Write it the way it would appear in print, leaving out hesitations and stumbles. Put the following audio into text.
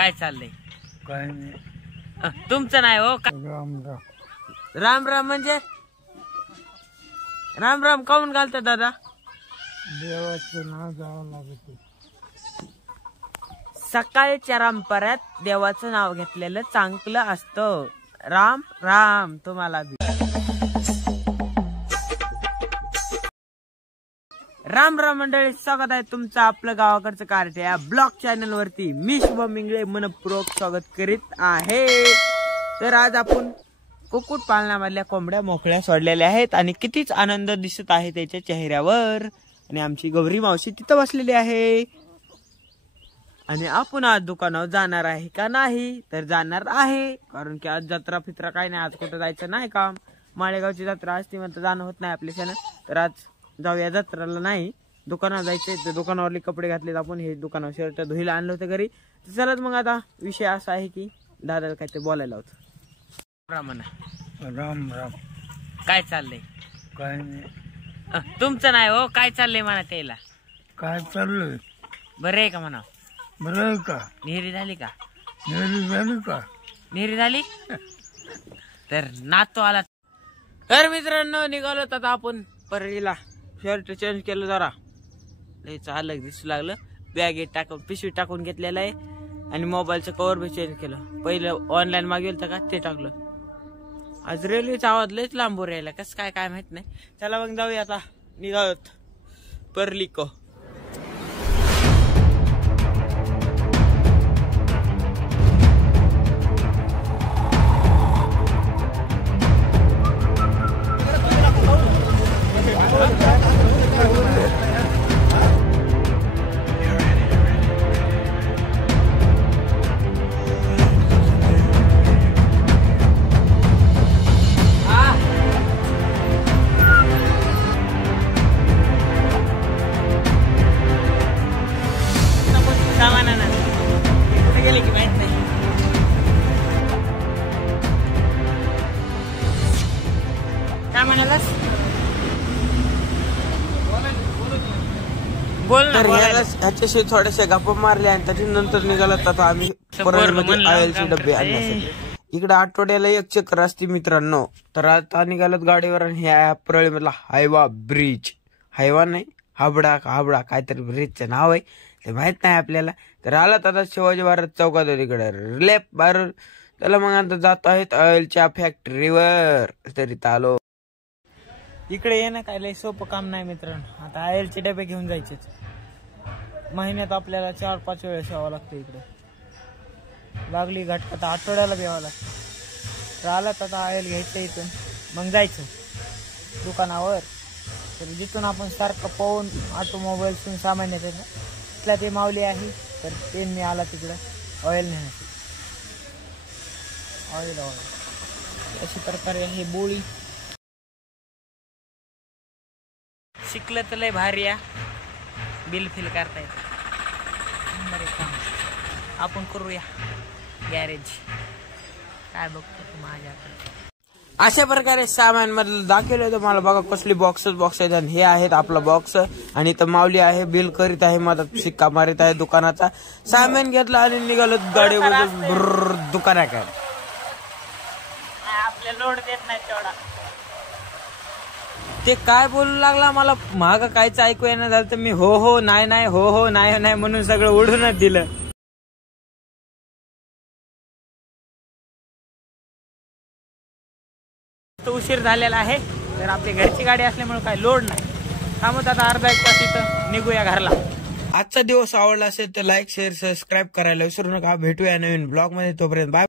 काय चाललंय? काय नाही. तुमचं नाही हो का? राम राम. राम राम म्हणजे राम राम काऊन घालता दादा? देवाचं नाव घ्यावं लागत. सकाळच्या रामपऱ्यात देवाचं नाव घेतलेलं चांगलं असतं. राम राम तुम्हाला बी. राम राम मंडळी, स्वागत आहे तुमचं आपलं गावाकडचं कार्टे या ब्लॉग चॅनल वरती. मी शुभम इंगळे मनपूर्वक स्वागत करीत आहे. तर आज आपण कुक्कुट पालनामधल्या कोंबड्या मोकळ्या सोडलेल्या आहेत आणि कितीच आनंद दिसत आहे त्याच्या चेहऱ्यावर. आणि आमची गौरी मावशी तिथं बसलेली आहे. आणि आपण आज दुकानावर जाणार आहे का नाही? तर जाणार आहे, कारण की आज जत्रा फित्रा काय नाही, आज कुठं जायचं नाही काम. माळेगावची जत्रा असते म्हणतं जाणं होत नाही आपल्याच्यानं. तर आज जाऊया जत्राला, नाही दुकानावर जायचंय. तर दुकानावरले कपडे घातलेत आपण, हे दुकानावर शर्ट धुईला आणलं होतं घरी. तर चलत मग आता विषय असा आहे की दादाला काय ते बोलायला होतं. राम राम. काय चाललंय? काय नाही. तुमचं नाही हो, काय चाललंय म्हणा त्याला? काय चाललंय? बरं आहे का म्हणा? बरं आहे का? नेहरी झाली का? नेहरी झाली का? नेहरी झाली. तर नातो आला. तर मित्रांनो निघालो आता आपण परळीला. शर्ट चेंज केलं जरा, लय चालक दिसू लागलं. बॅगेत टाकून पिशवी टाकून घेतलेलं आहे आणि मोबाईलचं कव्हर बी चेंज केलं. पहिलं ऑनलाईन मागेल तर का ते टाकलं. आज रेल्वेचा आवाज लयच लांबून राहिला, कसं काय काय माहित नाही. चला मग जाऊया आता, निघालोत परली को. तर ह्याच्याशी थोड्याशा गप्पा मारल्या आणि त्याच्यानंतर निघालात आता आम्ही परळीमध्ये ऑइलचे डबे आणण्यासाठी. इकडे आठवड्याला एक चक्कर असते मित्रांनो. तर आता निघालात गाडीवर आणि ह्या परळीमधला हायवा ब्रिज, हायवा नाही हाबडा काहीतरी ब्रिजचं नाव आहे ते माहित नाही आपल्याला. तर आलात आता शिवाजी महाराज चौकात तिकडे लेफ्ट बाहेर. त्याला मग आता जात आहेत ऑइलच्या फॅक्टरीवर. तरी आलो. इकडे येणं काय लय सोपं काम नाही मित्रांनो. आता ऑइलचे डबे घेऊन जायचेच. महिन्यात आपल्याला 4-5 वेळेस यावं लागतं इकडे. लागली घटका आठवड्याला यावं लागतं. तर आलात आता ऑइल घ्यायचं इथून, मग जायचं दुकानावर. तर जिथून आपण सारखं पाहून ऑटोमोबाईल्सतून सामान येते ना, तिथला ते माऊली आहे. तर ते मी आला तिकडे ऑइल नेण्यासाठी. ऑइल अशी प्रकारे हे बोळी शिकलं तर लय भारी या. बिल फिल करता येत. आपण करूया गॅरेज. काय बघतो माझ्याकडे अशा प्रकारे सामान मधलं दाखवलं तुम्हाला. बघा कसली बॉक्स आहेत आणि हे आहेत आपला बॉक्स. आणि इथं माऊली आहे, बिल करीत आहे, माझा शिक्का मारित आहे दुकानाचा. सामान घेतलं आणि निघालो गाडीवर दुकानाकडे. आपल्या लोड देत नाही तेवढा. ते काय बोलू लागला मला माग कायच ऐकू येणं झालं. तर मी हो नाही हो नाही म्हणून सगळं उडूनच दिलं. उशीर झालेला आहे. तर आपली घरची गाडी असल्यामुळे काय लोड नाही. थांबत आता अर्धा 1 तास इथं निघूया घरला. आजचा दिवस आवडला असेल तर लाईक शेअर सबस्क्राईब करायला विसरू नका. भेटूया नवीन ब्लॉग मध्ये. तोपर्यंत बाय.